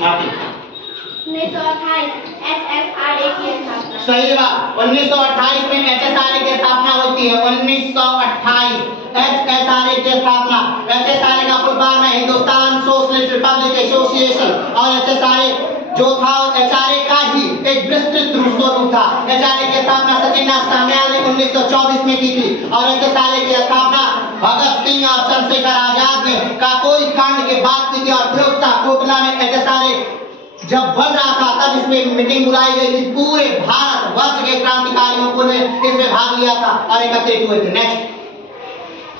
1928 HSRA की स्थापना। सही जवाब। 1928 में HSRA की स्थापना होती है। 1928 HSRA की स्थापना। HSRA का फुल फॉर्म है हिंदुस्तान सोशलिस्ट रिपब्लिक एसोसिएशन। और HSRA जो था HRA का ही एक विस्तृत स्वरूप था। HRA की स्थापना सचिंद्र सान्याल ने 1924 में की थी। और HSRA की स्थापना भगत सिंह और चंद्रशेखर आजाद ने काकोरी कांड के बाद की थी। और फिरोजशाह कोटला में HSRA जब बन रहा था तब इसमें मीटिंग बुलाई गई थी। पूरे भारत वर्ष के क्रांतिकारियों ने इसमें भाग लिया था और एकत्रित हुए थे। नेक्स्ट।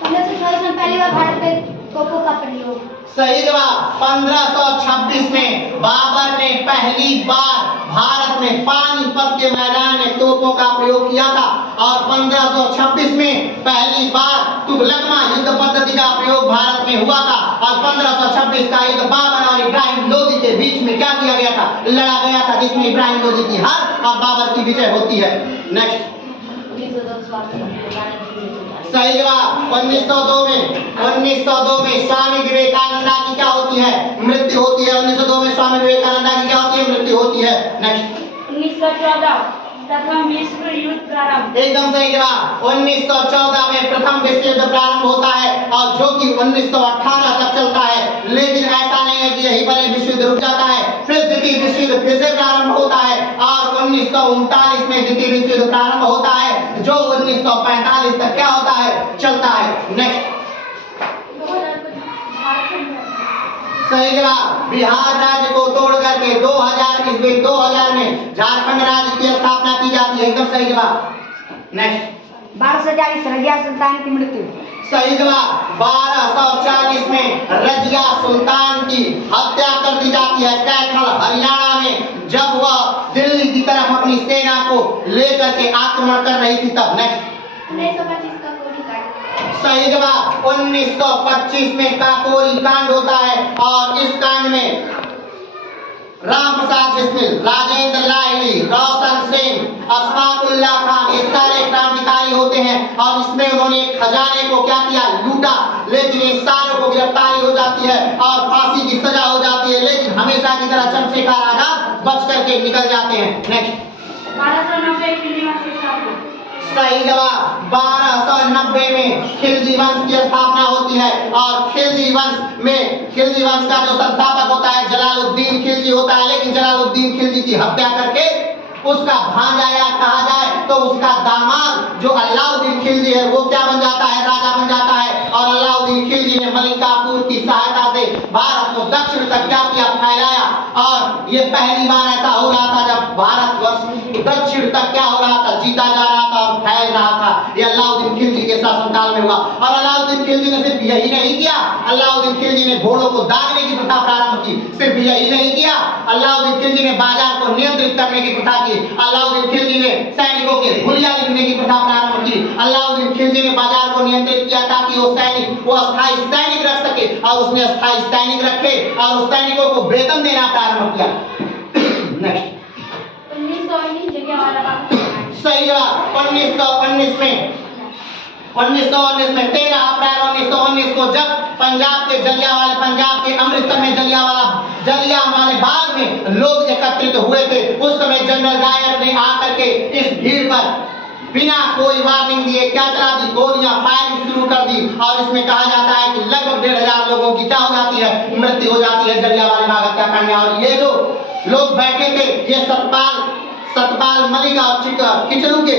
1526 में पहली बार भारत में तोपों का प्रयोग। सही जवाब। 1526 में बाबर ने पहली बार भारत में पानीपत के मैदान में तोपों का प्रयोग किया था। और 1526 में पहली बार तुगलकमा युद्ध पद्धति का प्रयोग भारत में हुआ था। और 1526 का युद्ध बाबर और इब्राहिम लोदी के बीच में क्या किया गया था, लड़ा गया था, जिसमें इब्राहिम लोदी की हार और बाबर की विजय होती है। नेक्स्ट। सही जवाब। 1902 में स्वामी विवेकानंद की क्या होती है, मृत्यु होती है। 1902 में स्वामी विवेकानंद की क्या होती है, मृत्यु होती है। नेक्स्ट। 1914 प्रथम विश्व युद्ध प्रारंभ। एकदम सही जवाब। 1914 में प्रथम विश्व युद्ध प्रारंभ होता है और जो कि 1918 तक चलता है। लेकिन ऐसा नहीं है कि यही पर विश्व युद्ध रुक जाता है, फिर द्वितीय विश्व युद्ध फिर से प्रारंभ होता है। और 1939 में द्वितीय विश्व युद्ध प्रारंभ होता है, जो 1945 तक क्या होता है, चलता है। नेक्स्ट। सही जवाब। बिहार राज्य को तोड़ करके 2000 में झारखंड राज्य की स्थापना की जाती है। एकदम सही जवाब। नेक्स्ट। 1240 रजिया सुल्तान की मृत्यु। सही जवाब। 1240 में रजिया सुल्तान की हत्या कर दी जाती है कैथल हरियाणा में, जब वह दिल्ली की तरफ अपनी सेना को लेकर के आक्रमण कर रही थी तब। नेक्स्ट। 1925 का कोरी कांड। सही जवाब। 1925 में काकोरी कांड होता है और इस कांड में राम प्रसाद बिस्मिल, राजेंद्र लाहिड़ी, रोशन सिंह, अशफाकुल्लाह खान, ये सारे क्रांतिकारी होते हैं। और इसमें उन्होंने खजाने को क्या किया, लूटा। लेकिन इन सारों को गिरफ्तारी हो जाती है और फांसी की सजा हो जाती है। लेकिन हमेशा की तरह चंद्रशेखर आजाद बच करके निकल जाते हैं। नेक्स्ट। 1290 खिलजी वंश की स्थापना। सही जवाब। 1290 में खिलजी वंश की स्थापना होती है। और खिलजी वंश का जो संस्थापक होता है जलालुद्दीन खिलजी होता है। लेकिन जलालुद्दीन खिलजी की हत्या करके उसका भांजा या कहा जाए तो उसका दामाद जो अलाउद्दीन खिलजी है वो क्या बन जाता है, राजा बन जाता है। और अलाउद्दीन खिलजी ने मलिक काफूर की सहायता से भारत को दक्षिण तक क्या किया, फैलाया। और ये पहली बार ऐसा हो रहा था जब भारतवर्ष दक्षिण तक क्या हो रहा था, जीता जा रहा था और फैल रहा था। ये अलाउद्दीन खिलजी के शासनकाल में हुआ। और अलाउद्दीन खिलजी ने सिर्फ यही नहीं किया, अलाउद्दीन खिलजी ने घोड़ों को दागने की प्रथा प्रारंभ की। सिर्फ यही नहीं किया, अलाउद्दीन खिलजी ने बाजार को नियंत्रित करने की प्रथा की। अलाउद्दीन खिलजी ने सैनिकों के हुलिया लिखने की प्रथा प्रारंभ की। अलाउद्दीन खिलजी ने बाजार को नियंत्रित किया ताकि वो अस्थायी सैनिक रख सके। और उसने अस्थायी सैनिक रखे और उस सैनिकों को वेतन देना प्रारंभ किया। नेक्स्ट। 1919 जलियांवाला बाग। सही जवाब। 1919 में 13 अप्रैल 1919 को जब पंजाब के अमृतसर में जलियांवाले बाग में लोग एकत्रित हुए थे, उस समय जनरल डायर ने आकर के इस भीड़ पर बिना कोई वार्निंग दिए क्या चला दी, गोलियां फायरिंग शुरू कर दी। और इसमें कहा जाता है कि लगभग 1500 लोगों की क्या हो जाती है, मृत्यु हो जाती है जलियांवाले बाग हत्याकांड में। और ये जो लोग बैठे थे, ये सतपाल मलिक और किचलू के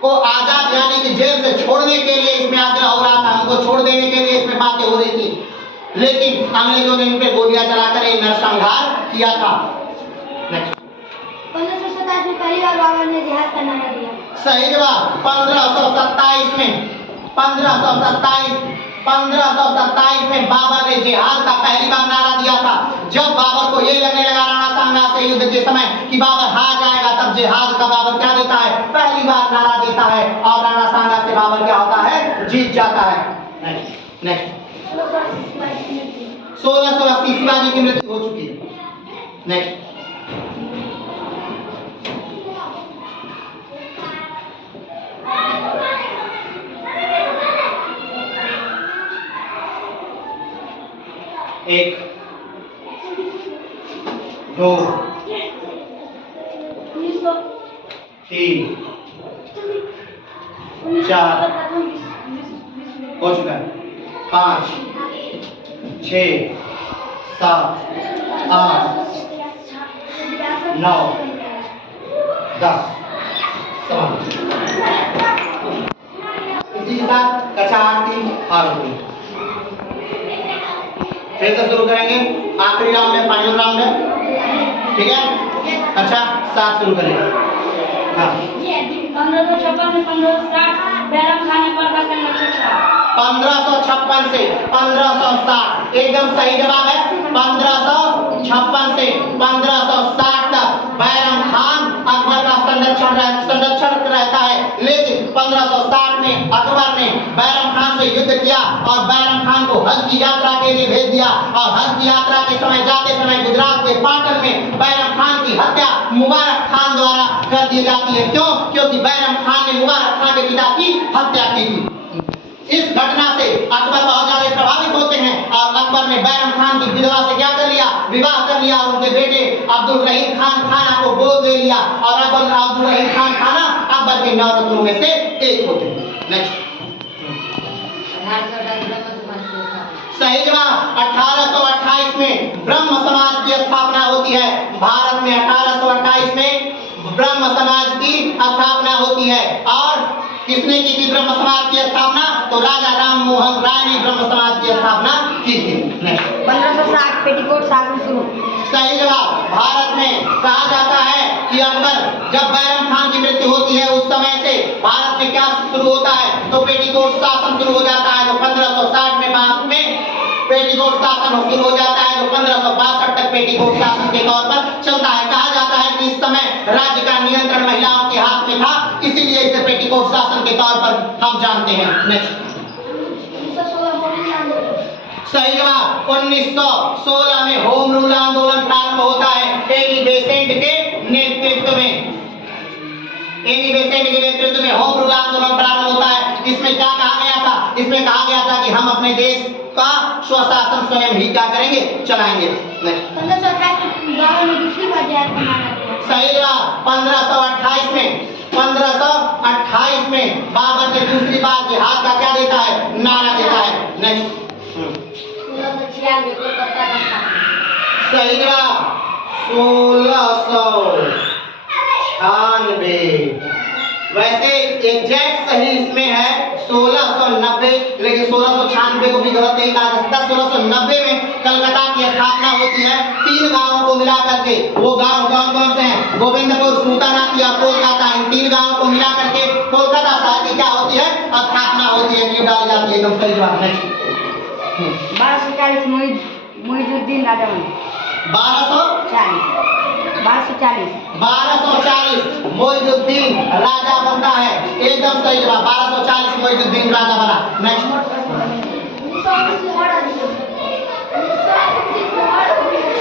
को आजाद यानी कि जेल से छोड़ने के लिए इसमें आग्रह हो रहा था, हमको छोड़ देने के लिए इसमें बातें हो रही थी। लेकिन अंग्रेजों ने इन पे गोलियां चलाकर नरसंहार किया था। नेक्स्ट। 1527 में पहली बार बाबर ने जिहाद का नारा दिया। सही जवाब। 1527 में बाबर ने जिहाद का पहली बार नारा दिया था। जब बाबर को ये लगने लगा राणा सांगा से युद्ध के समय कि बाबर हार जाएगा, तब जिहाद का बाबर क्या देता है, पहली बार नारा देता है और राणा सांगा से बाबर क्या होता है, जीत जाता है। नेक्स्ट। 1680 शिवाजी की मृत्यु हो चुकी है। नेक्स्ट। एक 2 1900 3 4 हो चुका है 5 6 7 8 9 10 इसी के साथ कक्षा 8 की आरती फिर से शुरू करेंगे। आखिरी राउंड है, फाइनल राउंड है, ठीक है। अच्छा 7 शुरू करेंगे। हाँ 1556 से 1560 बैरम खान ने पर का संरक्षण किया। 1556 से 1560 एकदम सही जवाब है। 1556 से 1560 तक बैरम खान अकबर का संरक्षण रहता है, लेकिन 1560 में अकबर ने बैरम खान से युद्ध किया और बैरम खान को हज की यात्रा के लिए भेज दिया और हज की यात्रा के समय जाते समय गुजरात के पाटन में बैरम खान की हत्या मुबारक खान द्वारा कर दी जाती है। क्यों? क्योंकि बैरम खान ने मुबारक खान के पिता की हत्या की थी। इस घटना से अकबर बहुत ज्यादा प्रभावित होते हैं और अकबर ने बैरम खान की विधवा से क्या कर लिया? विवाह कर लिया। उनके बेटे अब्दुल रहीम खान खाना को गोद ले लिया और अब्दुल रहीम खान खाना अकबर के 9 रत्नों में से एक होते हैं। नेक्स्ट सही जवाब 1828 में ब्रह्म समाज की स्थापना होती है। भारत में 1828 में ब्रह्म समाज की स्थापना होती है। और किसने की थी ब्रह्म समाज की स्थापना? तो राजा राम मोहन राय ने ब्रह्म समाज की स्थापना की थी। 1560 पेटीकोट शासन शुरू। सही जवाब। भारत में कहा जाता है कि अकबर जब बैरम खान की मृत्यु होती है उस समय से भारत में क्या शुरू होता है? तो पेटीकोट शासन शुरू हो जाता है। तो 1560 में भारत में पेटीकोट शासन शुरू हो जाता है, जो 1562 तक पेटीकोट शासन के तौर पर चलता है। कहा जाता है कि इस समय राज्य का नियंत्रण महिलाओं के हाथ में था, इसीलिए इसे पेटीकोट शासन के तौर पर हम जानते हैं। नेक्स्ट सही जवाब 1916 में होम रूल आंदोलन प्रारंभ होता है एनी बेसेंट के नेतृत्व में। एनी बेसेंट के नेतृत्व में होम रूल आंदोलन प्रारंभ होता है। इसमें क्या कहा गया था? इसमें कहा गया था कि हम अपने देश का स्वशासन स्वयं ही क्या करेंगे? चलाएंगे। 1528 में दूसरी बार जय माना गया। सही जवाब 1528 में 1528 में बाबर ने दूसरी बार जिहाद का क्या देता है? नारा देता है। नेक्स्ट 1696 कोलकाता का स्थापना। सही जवाब 1696। वैसे एग्जैक्ट सही इसमें है 1690, लेकिन 1696 को भी गलत नहीं कहा जा सकता। 1690 में कलकत्ता की स्थापना होती है 3 गांवों को मिला करके। वो गांव कौन कौन से हैं? गोविंदपुर, सूतानाती और कोलकाता। इन 3 गांवों को मिला करके कोलकाता शहर की क्या होती है? स्थापना होती है, नींव डाली जाती है। एकदम सही जवाब। नेक्स्ट 1240 मुइजुद्दीन राजा बने। 1240 मुइजुद्दीन राजा बनता है। एकदम सही जवाब 1240 मुइजुद्दीन राजा बना। नेक्स्ट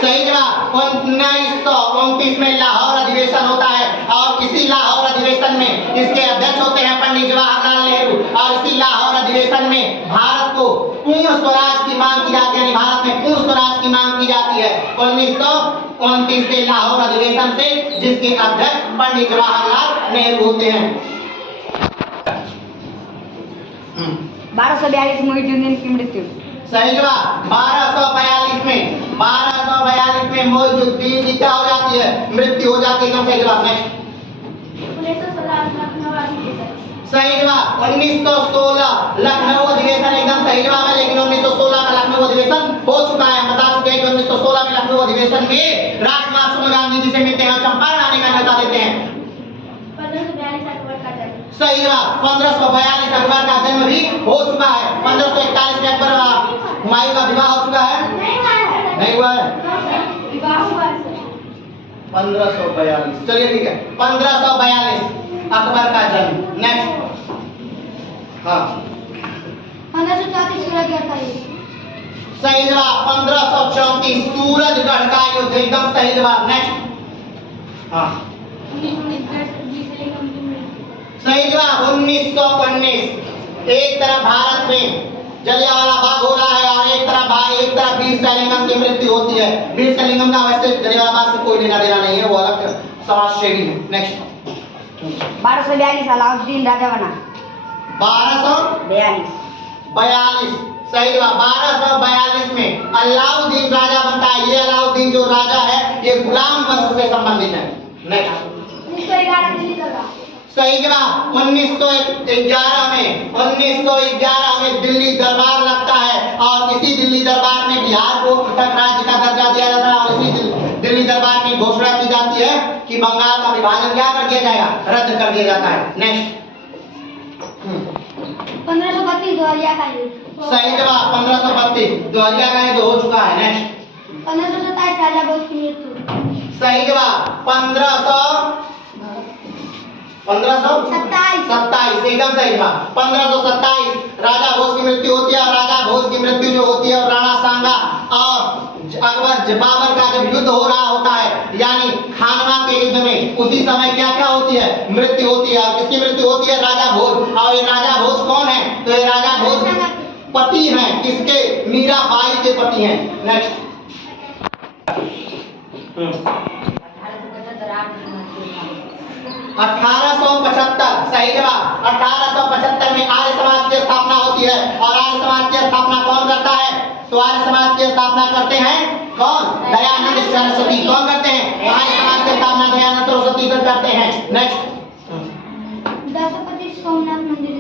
सही जवाब 1929 में लाहौर अधिवेशन होता है और इसी लाहौर अधिवेशन में इसके अध्यक्ष होते हैं पंडित जवाहरलाल नेहरू। और इसी लाहौर अधिवेशन में भारत को पूर्ण स्वराज की मांग की जाती है, यानी भारत में पूर्ण स्वराज की मांग की जाती है 1929 के लाहौर अधिवेशन से, जिसके अध्यक्ष पंडित जवाहरलाल नेहरू होते हैं। 1242 मुइजुद्दीन की मृत्यु। सही जवाब 1242 में मुइजुद्दीन की क्या हो जाती है? मृत्यु हो जाती है। एकदम सही जवाब। नेक्स्ट 1916 सही जवाब 1916 लखनऊ अधिवेशन एकदम सही जवाब है। लेकिन 1916 का लखनऊ अधिवेशन हो चुका है। बता चुके हैं कि 1916 में लखनऊ अधिवेशन में राजकुमार सोहन गांधी जी से मिलते हैं, चंपारण आने का न्योता देते हैं। 1542 अकबर का जन्म। सही जवाब 1542 अकबर का जन्म भी हो चुका है। 1541 में अकबर हुमायूं का विवाह हो चुका है? नहीं हुआ है। 1542 चलिए ठीक है 1542 अकबर का जन्म। नेक्स्ट हाँ 1534 सूरजगढ़ का युद्ध। सही जवाब 1534 सूरजगढ़ का युद्ध। एकदम सही जवाब। नेक्स्ट हाँ सही जवाब 1919। एक तरफ भारत में जलियांवाला बाग हो रहा है और एक तरफ वीर सैलिंगम की मृत्यु होती है। वीर सैलिंगम का वैसे जलियांवाला बाग से कोई लेना देना नहीं है, वो अलग समाजसेवी है। नेक्स्ट 1242 अलाउद्दीन राजा बना। 1242 सही जवाब। 1242 में अलाउद्दीन राजा बनता है। ये अलाउद्दीन जो राजा है ये गुलाम वंश से संबंधित है। नेक्स्ट सही जवाब। 1911 में दिल्ली दरबार लगता है और इसी दिल्ली दरबार में बिहार को पृथक राज्य का दर्जा दिया जाता है और इसी दिल्ली दरबार की घोषणा की जाती है कि बंगाल का विभाजन क्या कर दिया जाएगा, रद्द कर दिया जाता है। नेक्स्ट 1532 दोहरिया का युद्ध। सही जवाब। 1532 दोहरिया का युद्ध हो चुका है। नेक्स्ट 1527 राजा भोज की मृत्यु। सही जवाब। 1527 एकदम सही जवाब। 1527 राजा भोज की मृत्यु होती है और राजा भोज की मृत्यु जो होती है और राणा सांगा और अकबर बाबर का जब युद्ध हो रहा होता है यानी खानवा के युद्ध में, उसी समय क्या क्या होती है, मृत्यु होती है। और किसकी मृत्यु होती है, राजा भोज। और ये राजा भोज कौन है, तो ये राजा भोज पति हैं किसके, मीराबाई के पति हैं। नेक्स्ट 1875 सही जवाब। 1875 में आर्य समाज की स्थापना होती है और आर्य समाज की स्थापना कौन करता है, तो आर्य समाज की स्थापना करते हैं कौन, दयानंद सरस्वती। कौन करते हैं, आर्य समाज की स्थापना दयानंद सरस्वती से करते हैं। नेक्स्ट 1025 सोमनाथ मंदिर।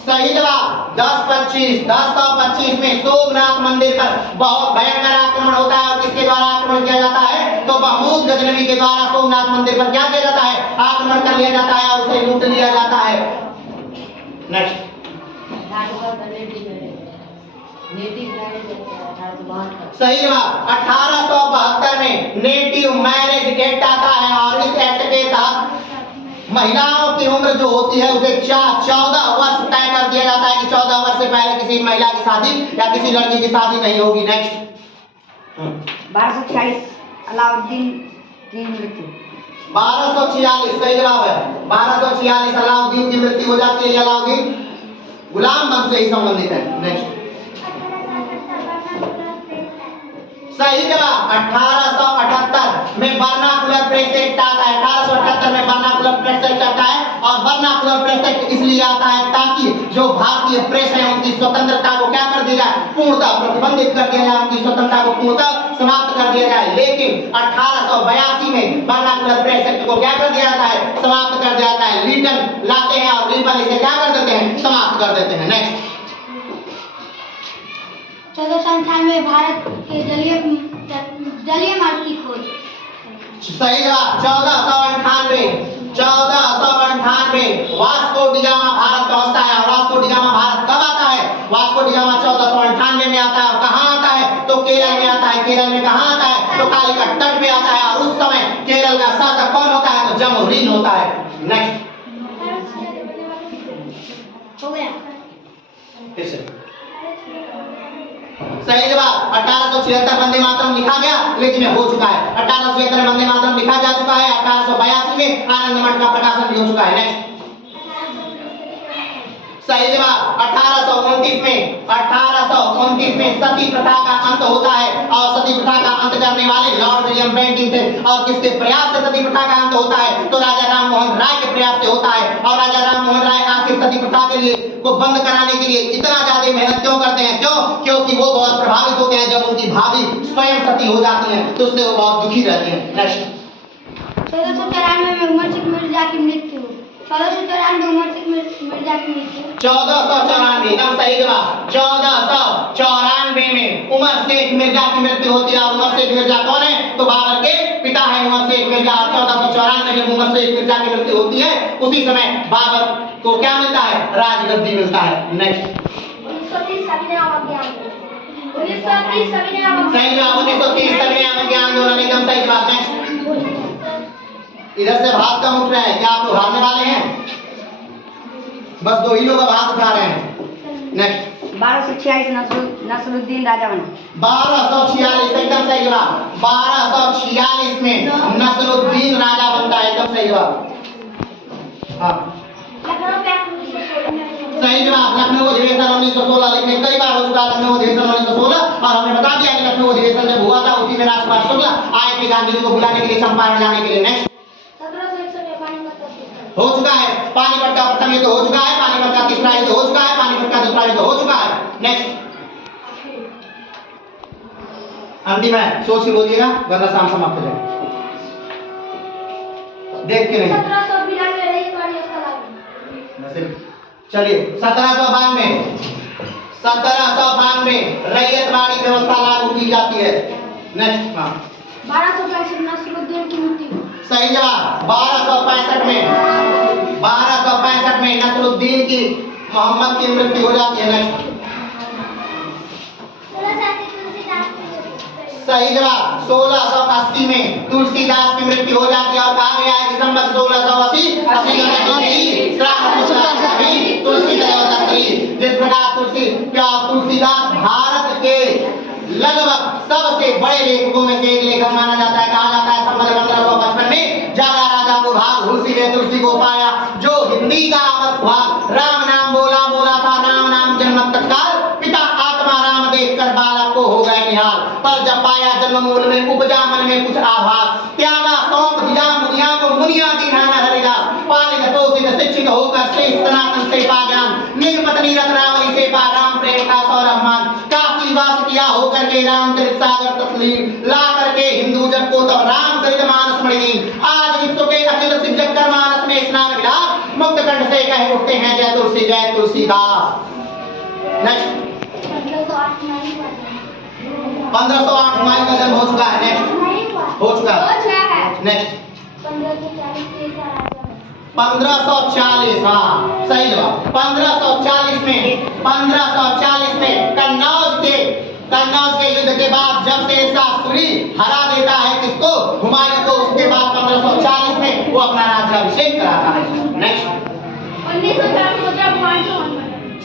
सही जवाब। 1025 में सोमनाथ मंदिर पर बहुत भयंकर आक्रमण होता है और किसके द्वारा आक्रमण किया जाता है, तो महमूद गजनवी के द्वारा सोमनाथ मंदिर पर क्या किया जाता है, आक्रमण कर लिया जाता है और उसे लूट लिया जाता है। नेक्स्ट सही जवाब। 1872 में नेटिव मैरिज एक्ट आता है और इस एक्ट के तहत महिलाओं की उम्र जो होती है उसे 14 वर्ष तय कर दिया जाता है कि 14 वर्ष से पहले किसी महिला की शादी या किसी लड़की की शादी नहीं होगी। नेक्स्ट 1246 अलाउद्दीन की मृत्यु। 1246 सही जवाब है। 1246 अलाउद्दीन की मृत्यु हो जाती है। अलाउद्दीन गुलाम वंश से ही संबंधित है। नेक्स्ट सही जवाब। 1878 में वर्नाकुलर प्रेस एक्ट आता है। 1878 में वर्नाकुलर प्रेस एक्ट आता है और वर्नाकुलर प्रेस एक्ट इसलिए आता है ताकि जो भारतीय प्रेस है उनकी स्वतंत्रता को क्या कर दिया जाए, पूर्णतः प्रतिबंधित कर दिया जाए, उनकी स्वतंत्रता को पूर्णतः समाप्त कर दिया जाए। लेकिन 1882 में वर्नाकुलर प्रेस एक्ट को क्या कर दिया जाता है, समाप्त कर दिया जाता है। लीटन लाते हैं और लीटन इसे क्या कर देते हैं, समाप्त कर देते हैं। नेक्स्ट 1498 भारत के जलीय मार्ग की खोज। सही जवाब। 1498 वास्को डिगामा भारत पहुंचता है। और वास्को डिगामा भारत कब आता है, वास्को डिगामा 1498 में आता है। और कहाँ आता है, तो केरल में आता है। केरल में कहाँ आता है, तो कालिकट तट में आता है और उस समय केरल का शासक कौन होता है, तो जमोरिन होता है। नेक्स्ट हो गया। फिर से सही जवाब। 1876 वंदे मातरम लिखा गया लेकिन हो चुका है। 1876 वंदे मातरम लिखा जा चुका है। 1882 में आनंद मठ का प्रकाशन भी हो चुका है। नेक्स्ट सही जवाब। 1829 में सती प्रथा का अंत होता है और सती प्रथा का अंत करने वाले लॉर्ड विलियम बेंटिंग थे। और किसके प्रयास से सती प्रथा का अंत होता है, तो राजा राम मोहन राय के प्रयास से होता है। और राजा राम मोहन राय आखिर सती प्रथा के लिए को बंद कराने के लिए इतना ज्यादा मेहनत क्यों करते हैं, क्यों, क्योंकि वो बहुत प्रभावित होते हैं जब उनकी भाभी स्वयं सती हो जाती हैं तो उससे वो बहुत दुखी रहते हैं। नेक्स्ट 1494 में उमर सिंह मिर्जा की मृत्यु। 1494 में उमर सिंह मिर्जा की मृत्यु। 1494 एकदम सही जवाब। 1494 में उमर शेख मिर्जा की मृत्यु होती है। और उमर शेख मिर्जा कौन है, तो बाबर के पिता है उमर शेख मिर्जा। 1494 में जब उमर शेख मिर्जा की मृत्यु होती है उसी समय बाबर को क्या मिलता है, राजगद्दी मिलता है। नेक्स्ट 1930 सविनय अवज्ञा आंदोलन। 1930 सविनय अवज्ञा। सही जवाब। 1930 सविनय अवज्ञा आंदोलन एकदम सही जवाब। नेक्स्ट इधर से हाथ कम उठ रहे हैं, क्या आप लोग हारने वाले हैं, बस दो ही लोग अब हाथ उठा रहे हैं। नेक्स्ट 1246 नसरुद्दीन राजा बना। 1246 एकदम सही जवाब। 1246 में नसरुद्दीन राजा बनता है। एकदम सही जवाब। हाँ लखनऊ कैंप 1916 में। सही जवाब लखनऊ अधिवेशन 1916 लिखने कई बार हो चुका लखनऊ अधिवेशन 1916 और हमने बता दिया कि लखनऊ अधिवेशन जब हुआ था उसी में राजकुमार शुक्ल आए थे गांधी जी को बुलाने के लिए चंपारण जाने के लिए। नेक्स्ट 1761 में पानीपत का युद्ध हो चुका है, पानीपत का प्रथम युद्ध हो चुका है, पानीपत का तीसरा युद्ध हो चुका है, पानीपत का दूसरा युद्ध हो चुका है। नेक्स्ट अंतिम है, सोच के बोलिएगा वरना शाम समाप्त हो जाएगा। देख के नहीं 1792 रईसवाड़ी व्यवस्था लागू। चलिए 1792 रैयतवाड़ी व्यवस्था लागू की जाती है। नेक्स्ट हाँ 1265 नसरुद्दीन की मृत्यु। सही जवाब 1265 में नसरुद्दीन की मोहम्मद की मृत्यु हो जाती है। नेक्स्ट 1680 तुलसीदास की मृत्यु। सही जवाब 1680 में तुलसीदास की मृत्यु हो जाती है और कहा गया है कि संवत 1680 जिस प्रकार तुलसीदास भारत के लगभग सबसे बड़े लेखकों में से एक लेखक माना जाता है। कहा जाता है संवत 1555 में जागा राजा को भाग तुलसी ने तुलसी को पाया, जो हिंदी का अमर भाग राम नाम बोला बोला था, राम नाम जन्म तत्काल पिता आत्मा राम देखकर बालक को हो गए निहाल, पर जब पाया जन्म मूल में उपजा मन में कुछ आभास, त्यागा सौंप दिया मुनिया को मुनिया दीनाना हरिदास, पालित पोषित शिक्षित होकर से सनातन से पा ज्ञान, निज पत्नी रत्नावली से पा राम प्रेम का सौरभ मान, काशी वास किया होकर के रामचरित सागर तस्लीम, ला करके हिंदू जग को तब रामचरित मानस मणिदीन, आज विश्व के अखिल सिद्धक कर मानस में स्नान विलास, मुक्त कंठ से कह उठते हैं जय तुलसी जय तुलसीदास। नेक्स्ट 1508 हुमायूं का जन्म हो चुका है। नेक्स्ट हो चुका है। नेक्स्ट 1540 हाँ सही जवाब 1540 में कन्नौज के युद्ध के बाद जब शेरशाह सूरी हरा देता है किसको, हुमायूं को, उसके बाद 1540 में वो अपना राज्याभिषेक कराता है। नेक्स्ट 1904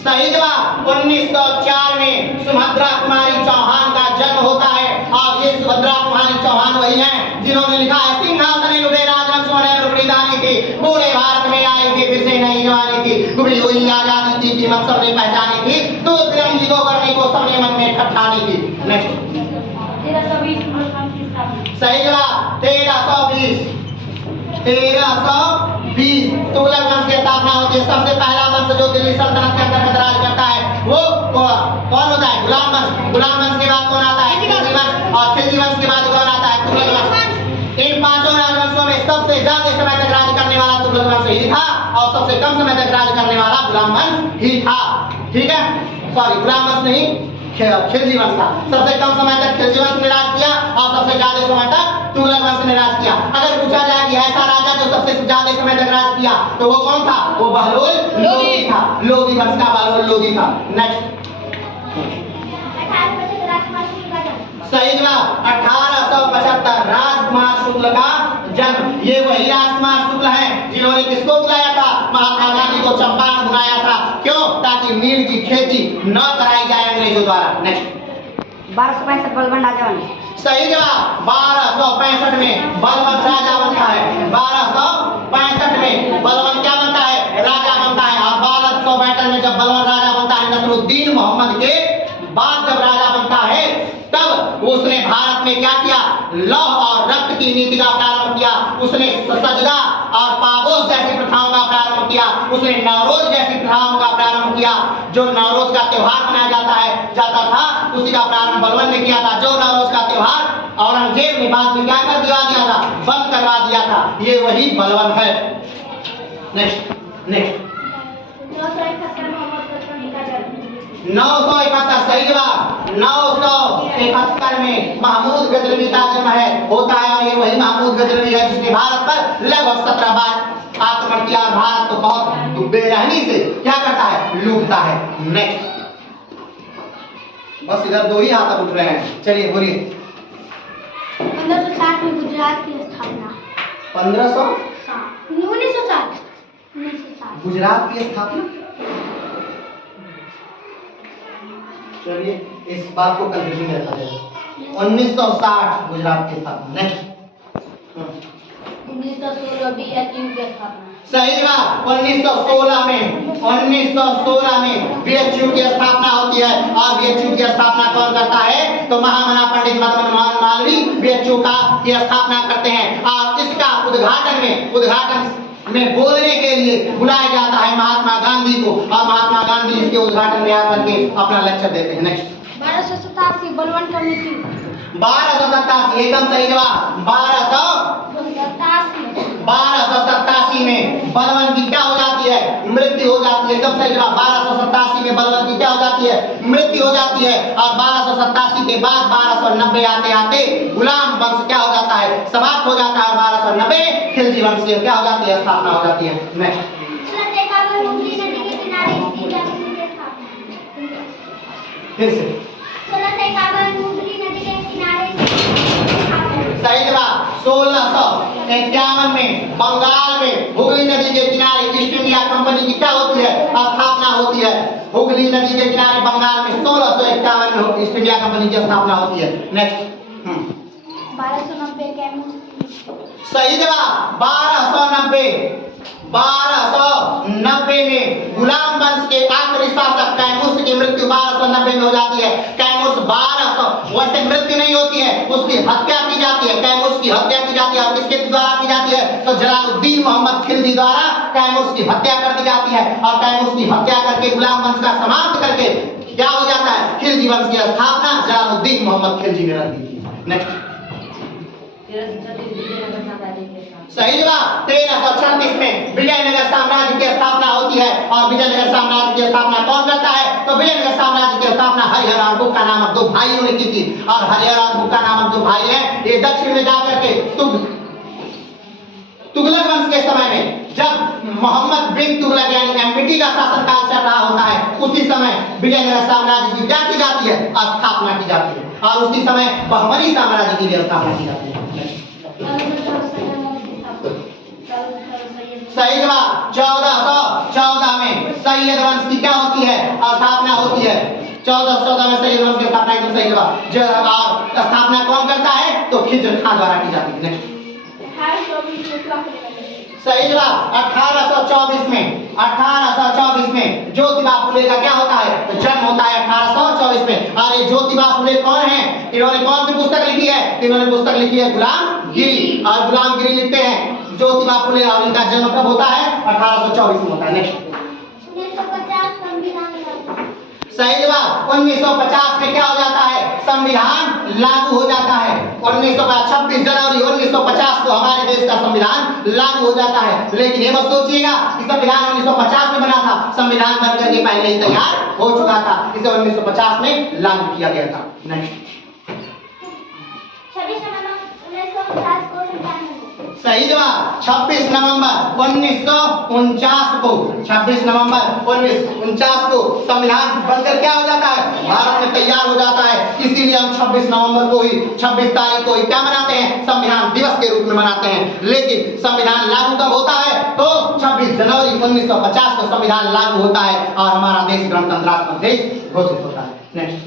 सही जवाब 1904 में सुभद्रा कुमारी चौहान का जन्म होता है और ये सुभद्रा कुमारी चौहान वही हैं जिन्होंने लिखा है सिंहासने लुढ़े राजवंश होने प्रबलिदानी थी, पूरे भारत में आई थी फिर से नई जवानी थी, गुबरी हुई आजादी थी कीमत सबने पहचानी थी, तो तिरंगी को करने को सबने मन में ठठानी थी। नेक्स्ट 1320 सही जवाब 1320 तुगलक वंश की स्थापना होती है। सबसे पहला वंश जो दिल्ली सल्तनत के अंतर्गत राज करता है वो कौन होता है, गुलाम वंश। गुलाम वंश के बाद कौन आता है, खिलजी वंश, और खिलजी वंश के बाद कौन आता है, तुगलक वंश। इन पांचों राजवंशों में सबसे ज्यादा समय तक राज करने वाला तुगलक वंश ही था और सबसे कम समय तक राज करने वाला गुलाम वंश ही था। ठीक है, सॉरी गुलाम वंश नहीं खिलजी वंश था। सबसे कम समय तक खिलजी वंश ने राज किया और सबसे ज्यादा समय तक तुगलक वंश ने राज किया। अगर पूछा जाए कि ऐसा राजा जो सबसे ज्यादा समय तक राज किया तो वो कौन था, वो बहलोल लोदी था, लोदी वंश का बहलोल लोदी था। नेक्स्ट सही जवाब 1875 राजकुमार शुक्ल का जन्म। ये वही राजकुमार शुक्ल हैं जिन्होंने किसको बुलाया था, महात्मा गांधी को चंपारण बुलाया था। क्यों, ताकि नील की खेती न कराई जाए अंग्रेजों द्वारा। नेक्स्ट 1265 बलबन राजा बना। सही जवाब 1265 में बलबन राजा बनता है। 1265 में बलबन क्या बनता है, राजा बनता है। और 1262 में जब बलबन राजा बनता है नसरुद्दीन मोहम्मद के बाद जब राजा बनता है तब उसने भारत में क्या किया, लौह और रक्त की नीति का प्रारंभ किया। उसने सजदा और पापोस जैसी प्रथाओं का प्रारंभ किया। उसने नवरोज जैसी प्रथाओं का प्रारंभ किया। जो नवरोज का त्योहार मनाया जाता था उसी का प्रारंभ बलबन ने किया था। जो नवरोज का त्योहार औरंगजेब ने बाद में क्या कर दिया था, बंद करवा दिया था। ये वही बलबन है। नेक्स्ट 971 सही जवाब 971 में महमूद गजनवी का जन्म होता है और ये वही महमूद गजनवी है जिसने भारत पर लगभग 17 बार आक्रमण किया और भारत को बहुत बेरहमी से क्या करता है, लूटता है। नेक्स्ट बस इधर दो ही हाथ उठ रहे हैं, चलिए बोलिए। 1560 में गुजरात की स्थापना। 1960 गुजरात की स्थापना। चलिए इस बात को कंफ्यूजिंग रखा जाए। 1960 गुजरात की स्थापना। नेक्स्ट 1916 BHU की स्थापना। सही जवाब। 1916 में बीएचयू की स्थापना होती है। और बीएचयू की स्थापना कौन करता है? तो महामना पंडित मदन मोहन मालवीय बीएचयू की स्थापना करते हैं। और इसका उद्घाटन में बोलने के लिए बुलाया जाता है महात्मा गांधी को, और महात्मा गांधी इसके उद्घाटन में आकर के अपना लेक्चर देते हैं। नेक्स्ट 1287 बलवन का मृत्यु। 1287 एकदम सही जवाब। 1287 में बलवन की क्या हो जाती है? मृत्यु हो जाती है। एकदम सही जवाब। 1287 में बलवन की क्या हो जाती है? मृत्यु हो जाती है। और 1287 के बाद 1290 आते आते गुलाम वंश क्या हो जाता है? समाप्त हो जाता है। और 1290 खिलजी वंश की क्या हो जाती है? स्थापना हो जाती है। नेक्स्ट फिर से सही जवाब। 1651 में बंगाल में हुगली नदी के किनारे ईस्ट इंडिया कंपनी की क्या होती है? स्थापना होती है। हुगली नदी के किनारे बंगाल में 1651 में ईस्ट इंडिया कंपनी की स्थापना होती है। नेक्स्ट 1290 सही जवाब। 1290 में गुलाम वंश के आखिरी शासक कैमूर की मृत्यु 1290 में हो जाती है। कैमूर 1200 वैसे मृत्यु नहीं होती है, उसकी हत्या की जाती है। कैमूर की हत्या की जाती है। और किसके द्वारा की जाती है? तो जलालुद्दीन मोहम्मद खिलजी द्वारा कैमूर की हत्या कर दी जाती है। और कैमूर की हत्या करके गुलाम वंश का समाप्त करके क्या हो जाता है? खिलजी वंश की स्थापना जलालुद्दीन मोहम्मद खिलजी ने कर दी थी। नेक्स्ट सही जवाब। 1336 में विजयनगर साम्राज्य की स्थापना होती है। और विजयनगर साम्राज्य की स्थापना कौन करता है? तो विजयनगर साम्राज्य की स्थापना हरिहर और बुक्का नामक दो भाइयों ने की थी। और हरिहर और बुक्का नामक दो भाई हैं, ये दक्षिण में जाकर के तुगलक वंश के समय में जब मोहम्मद बिन तुगलक यानी एमपीटी का शासनकाल चल रहा होता है, उसी समय विजयनगर साम्राज्य की क्या की जाती है? स्थापना की जाती है। और उसी समय बहमनी साम्राज्य की भी स्थापना की जाती है। सही जवाब। 1414 में सैयद वंश की क्या होती है? स्थापना होती है। 1414 में सैयद वंश की स्थापना एकदम सही जवाब। और स्थापना कौन करता है? तो खिजर खान द्वारा की जाती है। नेक्स्ट सही जवाब। 1824 में ज्योतिबा फुले का क्या होता है? तो जन्म होता है 1824 में। और ये ज्योतिबा फुले कौन है? इन्होंने कौन सी पुस्तक लिखी है? इन्होंने पुस्तक लिखी है गुलामगिरी। और गुलामगिरी लिखते हैं ज्योतिबा फुले। और इनका जन्म कब होता है? 1824 में होता है। नेक्स्ट 1950 संविधान सही जवाब। 1950 में क्या हो जाता है? संविधान लागू हो जाता है। 26 जनवरी 1950 को हमारे देश का संविधान लागू हो जाता है। लेकिन ये मत सोचिएगा कि संविधान 1950 में बना था। संविधान बनकर के पहले ही तैयार हो चुका था। इसे 1950 में लागू किया गया था। नेक्स्ट 26 नवंबर 1950 को संविधान सही जवाब। 26 नवंबर 1949 को 26 नवंबर 1949 को संविधान बनकर क्या हो जाता है? भारत में तैयार हो जाता है। इसीलिए हम 26 नवंबर को ही 26 तारीख को ही क्या मनाते हैं? संविधान दिवस के रूप में मनाते हैं। लेकिन संविधान लागू कब होता है? तो 26 जनवरी 1950 को संविधान लागू होता है। और हमारा देश गणतंत्रात्मक देश घोषित होता है। नेक्स्ट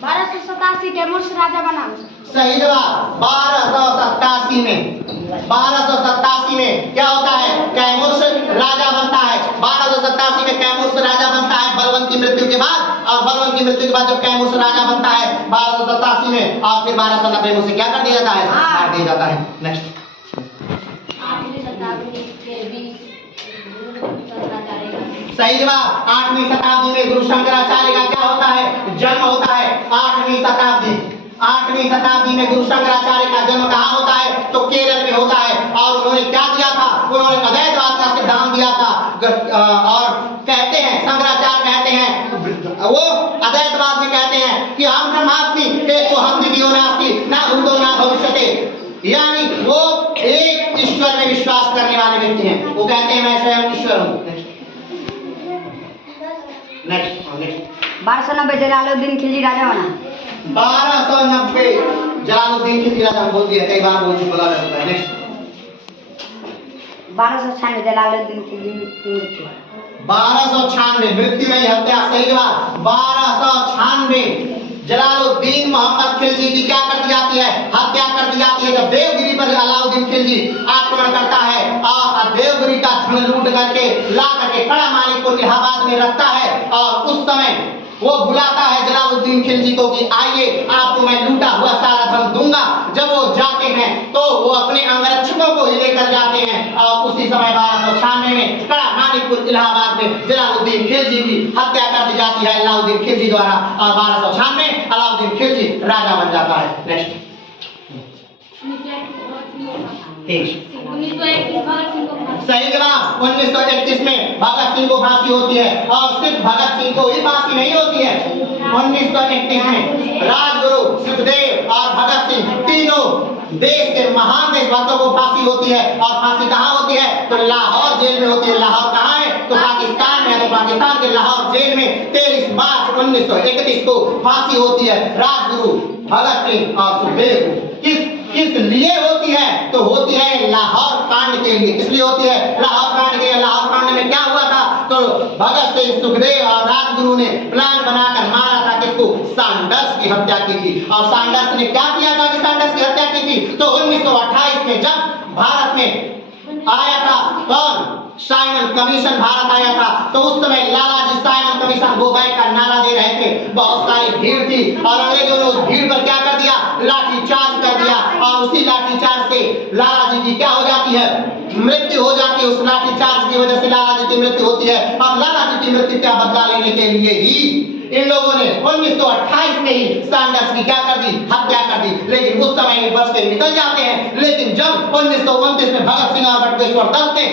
1287 कैमूर से राजा बना। सही जवाब। 1287 में क्या होता है? कैमूर से राजा बनता है। 1287 में कैमूर से राजा बनता है बलवन की मृत्यु के बाद। और बलवन की मृत्यु के बाद जब कैमूर से राजा बनता है 1287 में, और फिर 1290 में उसे क्या कर दिया जाता है? मार दिया जाता है। नेक्स्ट 8वीं शताब्दी के बीच सही जवाब। 8वीं शताब्दी में गुरु शंकराचार्य का क्या होता है? जन्म होता है। 8वीं शताब्दी में गुरु शंकराचार्य का जन्म कहाँ होता है? तो केरल में होता है। और उन्होंने क्या दिया था? उन्होंने अद्वैतवाद का सिद्धांत दिया था। और कहते हैं, शंकराचार्य कहते हैं, वो अद्वैतवाद में कहते हैं कि हम ब्रह्मास्मि एको हम द्वितीयो नास्ति ना भूतो ना भविष्यते। यानी वो एक ईश्वर में विश्वास करने वाले व्यक्ति हैं। वो कहते हैं मैं स्वयं ईश्वर हूँ। नेक्स्ट 1290 जलालुद्दीन खिलजी राजा बना। 1290 जलालुद्दीन खिलजी राजा बोल दिया, कई बार बोल चुका है। नेक्स्ट 1296 जलालुद्दीन खिलजी की मृत्यु। 1296 मृत्यु नहीं, हत्या। सही जवाब। 1296 जलालुद्दीन मोहम्मद खिलजी की क्या कर दी जाती है? हत्या कर दी जाती है। जब देवगिरी पर अलाउद्दीन खिलजी आक्रमण करता है और देवगिरी का धन लूट करके ला करके कड़ा मालिकपुर इलाहाबाद में रखता है। और उस समय वो बुलाता है जलालुद्दीन खिलजी को कि आइए आपको मैं लूटा हुआ सारा धन दूंगा। जब वो जाते हैं तो वो अपने अंगरक्षकों को ही लेकर जाते हैं और उसी समय 1296 में कड़ा मालिकपुर इलाहाबाद में जलालुद्दीन खिलजी की हत्या कर दी जाती है अलाउद्दीन खिलजी द्वारा और 1296 में अलाउद्दीन खिलजी राजा बन जाता है। नेक्स्ट सही जवाब 1931 में भगत सिंह को फांसी होती है और सिर्फ भगत सिंह को ही फांसी नहीं होती है। 1931 में राजगुरु सुखदेव और भगत सिंह तीनों देश के महान देशभक्तों को फांसी होती है। और फांसी कहाँ होती है? तो लाहौर जेल में होती है। लाहौर कहाँ है? तो पाकिस्तान में है। तो पाकिस्तान के लाहौर जेल में 23 मार्च 1931 को फांसी होती है राजगुरु भगत सिंह और सुखदेव को। किस लिए होती है? तो होती है लाहौर कांड के लिए। किस लिए होती है? लाहौर कांड के लिए। लाहौर कांड में क्या हुआ था? तो भगत सिंह, सुखदेव और राजगुरु ने प्लान बनाकर मारा था किसको? सैंडर्स की हत्या की थी। और सैंडर्स ने क्या किया था कि सैंडर्स की हत्या की थी? तो 1928 में जब भारत में आया था कौन? साइमन कमीशन भारत आया था। तो उस समय Lalaji Simon commission go back का नारा दे रहे थे। बहुत सारी भीड़ थी और अंग्रेजों ने उस भीड़ पर क्या कर दिया? लाठीचार्ज कर दिया। और उसी लाठीचार्ज से लालाजी की क्या हो जाती है? मृत्यु हो जाती है। उस लाठीचार्ज की वजह से लालाजी की मृत्यु होती है। और लालाजी की मृत्यु का बदला लेने के लिए ही इन लोगों ने 1928 में ही सैंडर्स की क्या कर दी? हत्या कर दी। लेकिन उस समय में बच के निकल जाते हैं। लेकिन जब 1929 में भगत सिंह और बटुकेश्वर दत्त ने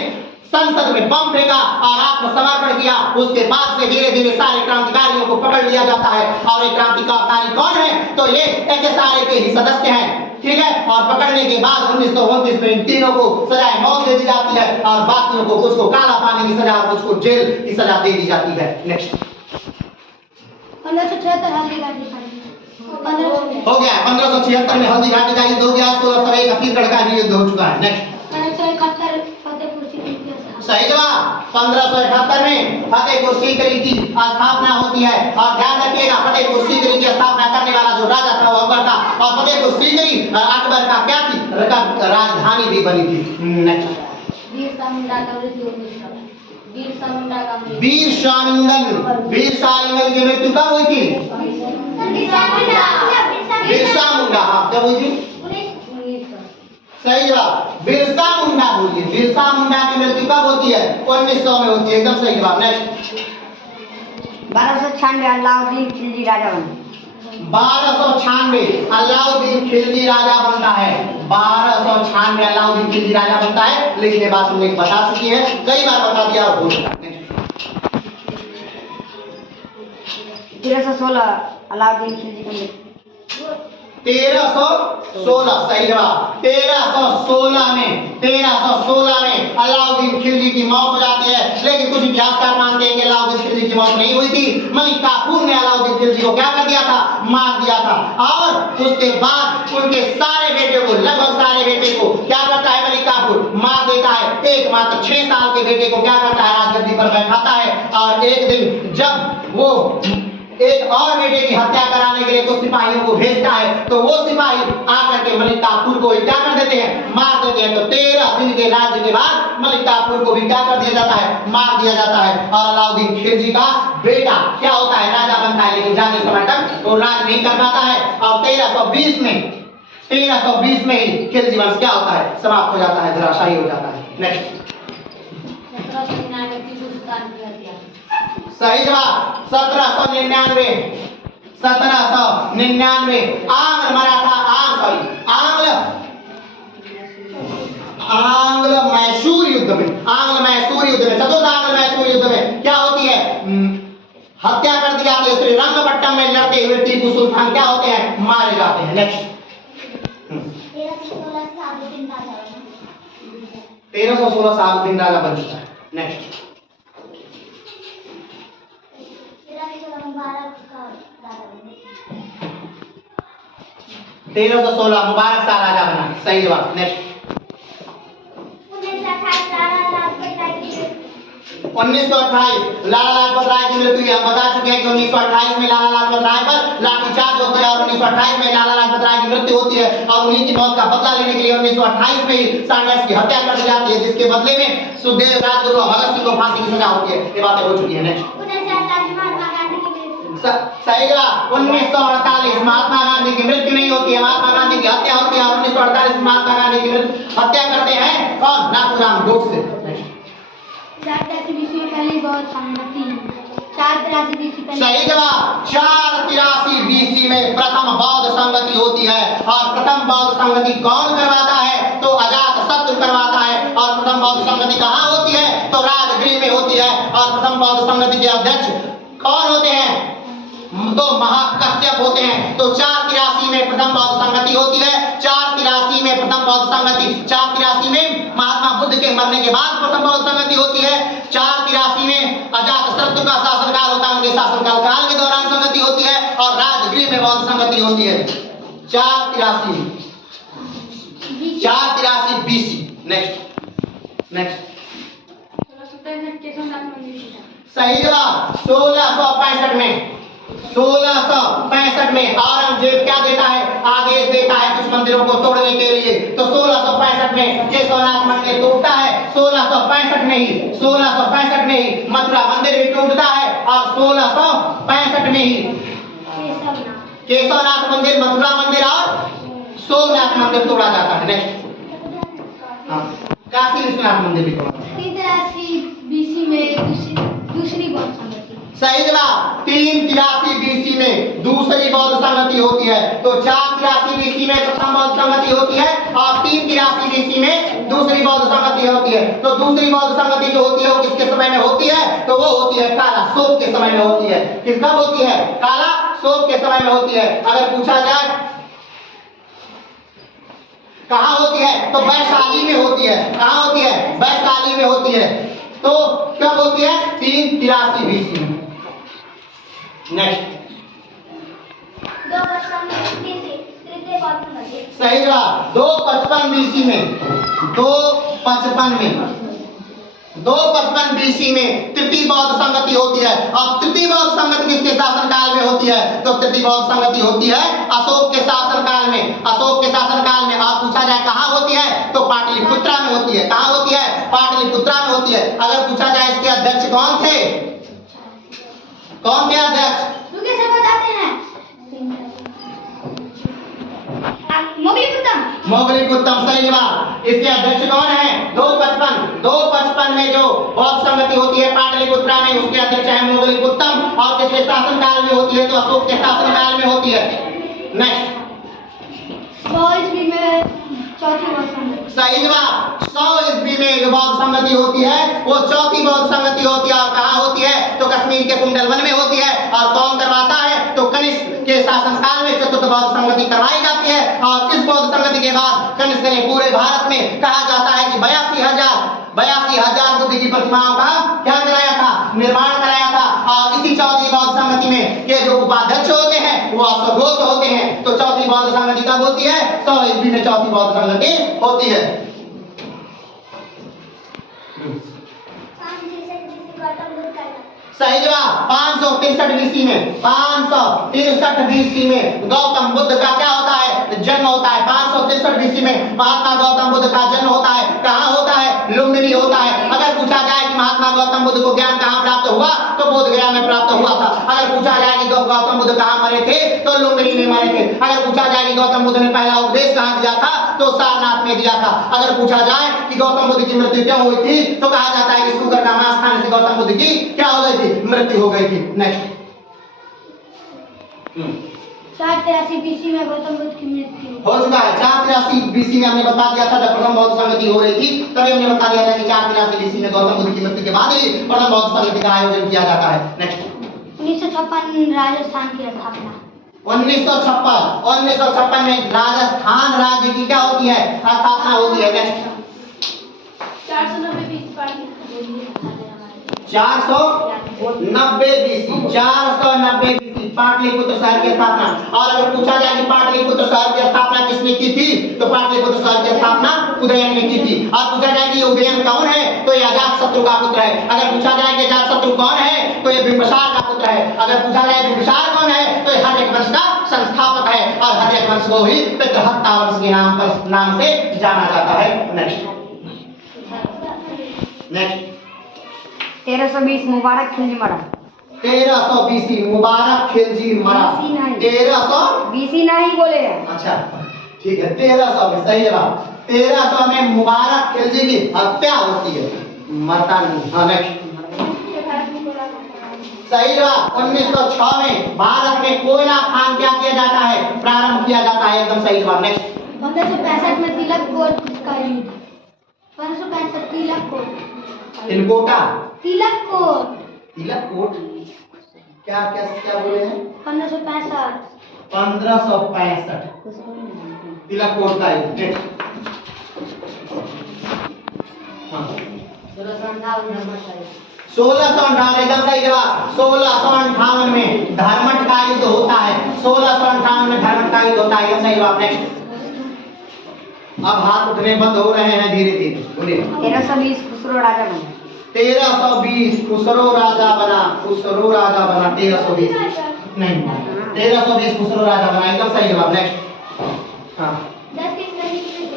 संसद में बम फेंका और आत्मसमर्पण किया, उसके बाद से धीरे धीरे सारे क्रांतिकारियों को पकड़ लिया जाता है। और एक क्रांतिकारी कौन है? तो ये एचएसआरए के ही सदस्य हैं। ठीक है। और पकड़ने के बाद 1929 में इन तीनों को सजाए मौत दे दी जाती है और बाकियों को कुछ को काला पानी की सजा, कुछ को जेल की सजा दे दी जाती है। नेक्स्ट 1576 हल्दी घाटी हो गया। 1576 में हल्दी घाटी का युद्ध हो गया। 1681 का भी युद्ध हो चुका है। नेक्स्ट 1571 फतेहपुर सीकरी की स्थापना। सही जवाब 1571 में फतेहपुर सीकरी की स्थापना होती है। और ध्यान रखिएगा फतेहपुर सीकरी की स्थापना करने वाला जो राजा था वो अकबर था। और फतेहपुर सीकरी अकबर का क्या थी? राजधानी भी बनी थी। नेक्स्ट बिरसा मुंडा का मृत्यु बिरसा मुंडा का मृत्यु वीर शालिंगन की मृत्यु कब हुई थी? बिरसा मुंडा। हाँ कब हुई थी? सही जवाब बिरसा मुंडा बोलिए। बिरसा मुंडा की मृत्यु कब होती है? 1900 में होती है। एकदम सही जवाब। नेक्स्ट 1296 अलाउद्दीन खिलजी राजा बना। 1296 अलाउद्दीन खिलजी राजा बनता है। 1296 अलाउद्दीन खिलजी राजा बनता है। लेकिन ये बात हमने बता चुकी है, कई बार बता दिया और भूल गया। 1316 अलाउद्दीन खिलजी का मृत्यु। 1316 सही जवाब 1316 में अलाउद्दीन खिलजी की मौत हो जाती है। लेकिन कुछ इतिहासकार मानते हैं कि अलाउद्दीन खिलजी की मौत नहीं हुई थी। मलिक काफूर ने अलाउद्दीन खिलजी को क्या कर दिया था? मार दिया था। और उसके बाद उनके सारे बेटे को, लगभग सारे बेटे को क्या करता है? मलिक काफूर मार देता है। एकमात्र 6 साल के बेटे को क्या करता है? राजगद्दी पर बैठाता है। और एक दिन जब वो एक और बेटे की हत्या कराने के लिए कुछ सिपाहियों को भेजता है तो वो सिपाही आकर के मलिक काफूर को क्या कर देते हैं? मार देते हैं। तो 13 दिन के राज्य के बाद मलिक काफूर को भी क्या कर दिया जाता है? मार दिया जाता है। और अलाउद्दीन खिलजी का बेटा क्या होता है? राजा बनता है। लेकिन ज्यादा समय तक वो राज नहीं कर पाता है। और 1320 में ही खिलजी वंश क्या होता है? समाप्त हो जाता है, धराशायी हो जाता है। नेक्स्ट 1799 टीपू सुल्तान की हत्या। सही जवाब 1799 आंग्ल मैसूर युद्ध में चतुर्थ आंग्ल मैसूर युद्ध में क्या होती है? हत्या कर दी जाती है। श्रीरंगपट्टम में लड़ते हुए टीपू सुल्तान क्या होते हैं? मारे जाते हैं। नेक्स्ट 1316 शहाबुद्दीन राजा बन चुका है। नेक्स्ट 1316 मुबारक शाह राजा बना। सही जवाब। नेक्स्ट 1928 लाला लाजपत राय की मृत्यु हुई। हम बता चुके हैं कि 1928 में लाला लाजपत राय पर लाठीचार्ज होती है और 1928 में लाला लाजपत राय की मृत्यु होती है और उन्हीं की मौत का बदला लेने के लिए 1928 में ही सैंडर्स की हत्या कर दी जाती है, जिसके बदले में सुखदेव, राजगुरु और भगत सिंह को फांसी की सजा होती है। ये बातें हो चुकी है। नेक्स्ट सही जवाब 1948 महात्मा गांधी की मृत्यु नहीं होती है, महात्मा गांधी की हत्या होती है और 1948 में महात्मा गांधी की हत्या करते हैं कौन? नाथूराम गोडसे। 483 में पहली बौद्ध संगति 483 BC पहले। सही जवाब 483 BC में प्रथम बौद्ध संगति होती है और प्रथम बौद्ध संगति कौन करवाता है? तो अजातशत्रु करवाता है। और प्रथम बौद्ध संगति कहाँ होती है? तो राजगृह में होती है। और प्रथम बौद्ध संगति के अध्यक्ष कौन होते हैं? तो महाकश्यप होते हैं। तो 483 में प्रथम बौद्ध संगति होती है। 483 में प्रथम बौद्ध संगति, 483 में महात्मा बुद्ध के मरने के बाद प्रथम बौद्ध संगति होती है। 483 में अजातशत्रु का शासनकाल होता है, उनके शासनकाल काल के दौरान संगति होती है और राजगृह में बौद्ध संगति होती है। 483 BC। नेक्स्ट सही जवाब 1665 में 1665 में औरंगजेब क्या देता है? आदेश देता है कुछ मंदिरों को तोड़ने के लिए। तो 1665 में केशवनाथ मंदिर टूटता है। 1665 में ही मथुरा मंदिर भी टूटता है और 1665 में ही केशवनाथ मंदिर, मथुरा मंदिर और सोमनाथ मंदिर तोड़ा जाता है। नेक्स्ट काशी विश्वनाथ मंदिर भी तोड़ा। 383 BC में दूसरी बौद्ध संगति। सही जवाब 383 BC में दूसरी बौद्ध संगति होती है। तो 483 BC में प्रथम बौद्ध संगति होती है और 383 BC में दूसरी बौद्ध संगति होती है। तो दूसरी बौद्ध संगति जो होती है वो किसके समय में होती है? तो वो होती है काला शोक के समय में होती है। किस कब होती है? काला शोक के समय में होती है। अगर पूछा जाए कहाँ होती है? तो वैशाली में होती है। कहाँ होती है? वैशाली में होती है। तो कब होती है? 383 BC में। नेक्स्ट सही जवाब 255 BC में 255 BC में तृतीय बौद्ध संगति होती है। अब तृतीय बौद्ध संगति किसके शासनकाल में होती है? तो तृतीय बौद्ध संगति होती है अशोक के शासनकाल में। अशोक के शासनकाल में। और पूछा जाए कहाँ होती है? तो पाटलिपुत्रा में होती है। कहाँ होती है? पाटलिपुत्रा में होती है। अगर पूछा जाए इसके अध्यक्ष कौन थे? कौन थे अध्यक्ष? रुके सब बताते हैं। मोगलीपुत्तम सही जवाब। इसके अध्यक्ष कौन है? 255 में जो बौद्ध संगति होती है पाटलिपुत्रा में, उसके अध्यक्ष है मोगलीपुत्तम। और किसके शासनकाल में होती है? तो अशोक के शासनकाल में होती है। नेक्स्ट 100 ईस्वी में चौथी बौद्ध संगति। सही जवाब 100 ईस्वी में जो बौद्ध संगति होती है वो चौथी बौद्ध संगति होती है। और कहाँ होती है? तो कश्मीर के कुंडलवन में होती है। और कौन करवाता है? तो कनिष्क के शासनकाल में चतुर्थ बौद्ध संगति करवाई जाती है। और इस बौद्ध संगति के बाद कनिष्क ने पूरे भारत में कहा जाता है कि 82,000 बुद्ध की प्रतिमाओं का क्या कराया था? निर्माण कराया था। और इसी चौथी बौद्ध संगति में के जो उपाध्यक्ष होते हैं वो अश्वघोष होते हैं। तो चौथी बौद्ध संगति कब होती है? 100 ईस्वी में चौथी बौद्ध संगति होती है। सही जवाब 563 BC में 563 BC में गौतम बुद्ध का क्या होता है? जन्म होता है। 563 BC में महात्मा गौतम बुद्ध का जन्म होता है। कहाँ होता है? लुम्बिनी होता है। अगर पूछा जाए कि महात्मा गौतम बुद्ध को ज्ञान कहाँ प्राप्त हुआ? तो बोध गया में प्राप्त हुआ था। अगर पूछा जाए कि गौतम बुद्ध कहाँ मरे थे? तो लुम्बिनी में मरे थे। अगर पूछा जाए कि गौतम बुद्ध ने पहला उपदेश कहाँ दिया था? तो सारनाथ में दिया था। अगर पूछा जाए कि गौतम बुद्ध की मृत्यु क्यों हुई थी? तो कहा जाता है कि शुगर का मांस खाने से गौतम बुद्ध की क्या हो गई थी? मृत्यु हो गई थी। नेक्स्ट 483 BC में गौतम बुद्ध की मृत्यु हो चुका है। 483 BC में हमने बता दिया था जब प्रथम बौद्ध संगति हो रही थी, तभी हमने बता दिया था कि 483 BC में गौतम बुद्ध की मृत्यु के बाद ही प्रथम बौद्ध संगति का आयोजन किया जाता है। नेक्स्ट 1956 राजस्थान की स्थापना। 1956 में राजस्थान राज्य की क्या होती है? स्थापना होती है। Next 490 BC Pataliputra 490 BC Pataliputra शहर की स्थापना। और अगर पूछा जाए कि पाटलिपुत्र शहर की स्थापना किसने की थी? तो पाटलिपुत्र शहर की स्थापना उदयन ने की थी। और पूछा जाए कि उदयन कौन है? तो ये अजातशत्रु शत्रु का पुत्र है। अगर पूछा जाए कि अजातशत्रु कौन है, तो ये बिंबिसार का पुत्र है। अगर पूछा जाए बिंबिसार कौन है, तो ये हर्यक वंश का संस्थापक है और हर्यक वंश को ही पितृहत्ता वंश के नाम से जाना जाता है। नेक्स्ट 1320 मुबारक खिलजी मरा। 1320 मुबारक खिलजी मरा। 1320 नहीं बोले हैं। अच्छा ठीक है, 1300 में सही जवाब। 1300 में मुबारक खिलजी की हत्या होती है, मरता नहीं। हाँ नेक्स्ट सही जवाब। 1906 में भारत में कोयला खान क्या किया जाता है, प्रारंभ किया जाता है, एकदम सही जवाब। नेक्स्ट 1565 में तिलक कोट का युद्ध। 1565 तिलक कोट। तिलकोटा, तिलक कोट। तिलक कोट क्या क्या क्या बोले हैं? 1565। 1565 तिलक कोट का युद्ध। नेक्स्ट हाँ 1658 एकदम सही जवाब। 1658 में धर्मठ का युद्ध होता है। 1658 में धर्मठ का युद्ध होता है, एकदम सही जवाब। नेक्स्ट अब हाथ उठने बंद हो रहे हैं धीरे धीरे, बोलिए। 1320 खुसरो राजा बना। 1320 खुसरो राजा बना। खुसरो राजा बना 1320 नहीं, 1320 खुसरो राजा बना, एकदम सही जवाब। नेक्स्ट हाँ 10-30 गजनी की मृत्यु।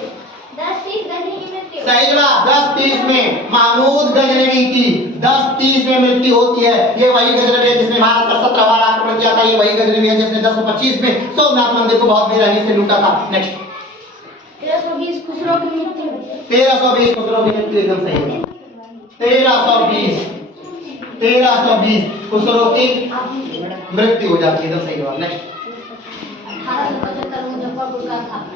10-30 गजनी की मृत्यु। सही जवाब। 10-30 में महमूद गजनवी की 10-30 में मृत्यु होती है। ये वही गजनवी है जिसने भारत पर 17 बार आक्रमण किया था। ये वही गजनवी है जिसने 1025 में सोमनाथ मंदिर को बहुत बेरहमी से लूटा था। नेक्स्ट 1320 खुसरो की मृत्यु। 1320 खुसरो की मृत्यु, एकदम सही है। 1320 खुसरो की मृत्यु हो जाती है, एकदम सही जवाब। नेक्स्ट 1875 मुजफ्फरपुर का स्थापना।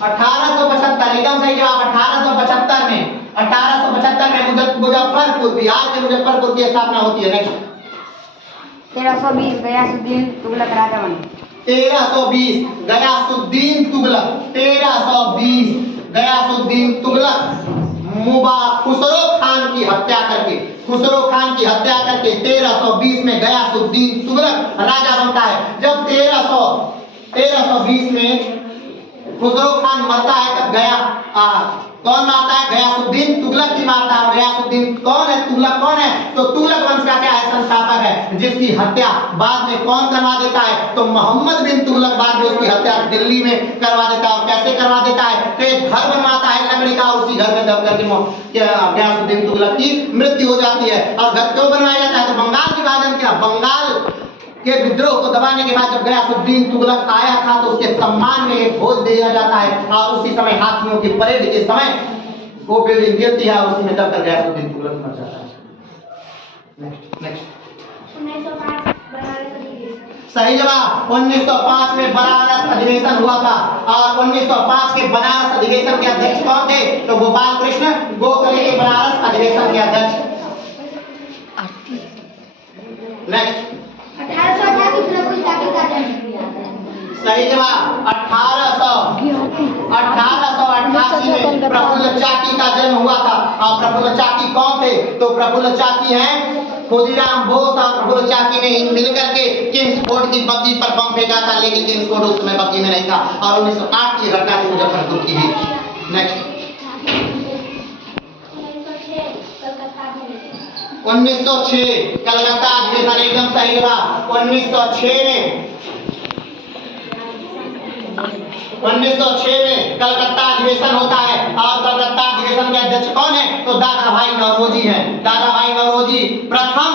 1875 एकदम सही जवाब। 1875 में मुजफ्फरपुर, बिहार के मुजफ्फरपुर की स्थापना होती है। नेक्स्ट 1320 गयासुद्दीन तुगलक राजा बना। 1320 गयासुद्दीन तुगलक। 1320 गयासुद्दीन तुगलक खुसरो खान की हत्या करके, खुसरो खान की हत्या करके 1320 में गयासुद्दीन तुगलक राजा बनता है। जब 1320 में खुसरो खान मरता है तब कौन मारता है? गयासुद्दीन तुगलक की मारता है। गयासुद्दीन कौन है? तुगलक कौन है? तो तुगलक वंश का क्या है? संस्थापक है, जिसकी हत्या बाद में कौन करवा देता है? तो मोहम्मद बिन तुगलक बाद में उसकी हत्या दिल्ली में करवा देता है। और कैसे करवा देता है? तो एक घर बनवाता है लकड़ी का, उसी घर में दब करके गयासुद्दीन तुगलक की मृत्यु हो जाती है। और घर क्यों बनवाया जाता है? तो बंगाल विभाजन क्या, बंगाल के विद्रोह को दबाने के बाद जब गयासुद्दीन तुगलक आया था तो उसके सम्मान में एक भोज दिया जाता है। और उसी समय हाथियों की परेड के समय वो बिल्डिंग गिरती है, उसी में दबकर गयासुद्दीन तुगलक मर जाता है। नेक्स्ट 1905 बनारस अधिवेशन। सही जवाब। 1905 में बनारस अधिवेशन हुआ था। और 1905 के बनारस अधिवेशन के अध्यक्ष कौन थे? तो गोपाल कृष्ण गोखले के बनारस अधिवेशन के अध्यक्ष। नेक्स्ट 1888 प्रफुल्ल चाकी का जन्म। सही जवाब। 1888 में प्रफुल्ल चाकी का जन्म हुआ था। और प्रफुल्ल चाकी कौन थे? तो प्रफुल्ल चाकी हैं खुदीराम बोस और प्रफुल्ल चाकी ने मिलकर के किंग्सफोर्ड की बग्गी पर बम फेंका था, लेकिन किंग्सफोर्ड उस समय बग्गी में नहीं था। और 1908 की घटना थी मुजफ्फरपुर की भी। नेक्स्ट 1906 कलकत्ता अधिवेशन, एकदम सही जवाब। 1906 में कलकत्ता अधिवेशन होता है। और कलकत्ता अधिवेशन के अध्यक्ष कौन है? तो दादा भाई नौरोजी हैं। दादा भाई नौरोजी प्रथम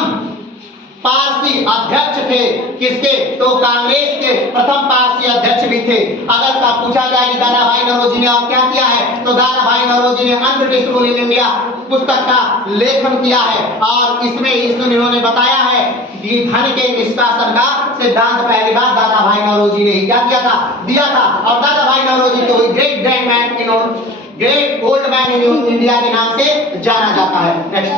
पारसी अध्यक्ष थे। किसके? तो कांग्रेस के प्रथम पारसी अध्यक्ष भी थे। अगर का पूछा जाए कि दादा भाई नौरोजी ने और क्या किया है, तो दादा भाई नौरोजी ने अनब्रिटिश रूल इन इंडिया पुस्तक का लेखन किया है। और इसमें इन्होंने बताया है कि धन के निष्कासन का सिद्धांत पहली बार दादा भाई नौरोजी ने ही क्या किया था? दिया था। और दादा भाई नौरोजी को great grand man great old man in India के नाम से जाना जाता है। नेक्स्ट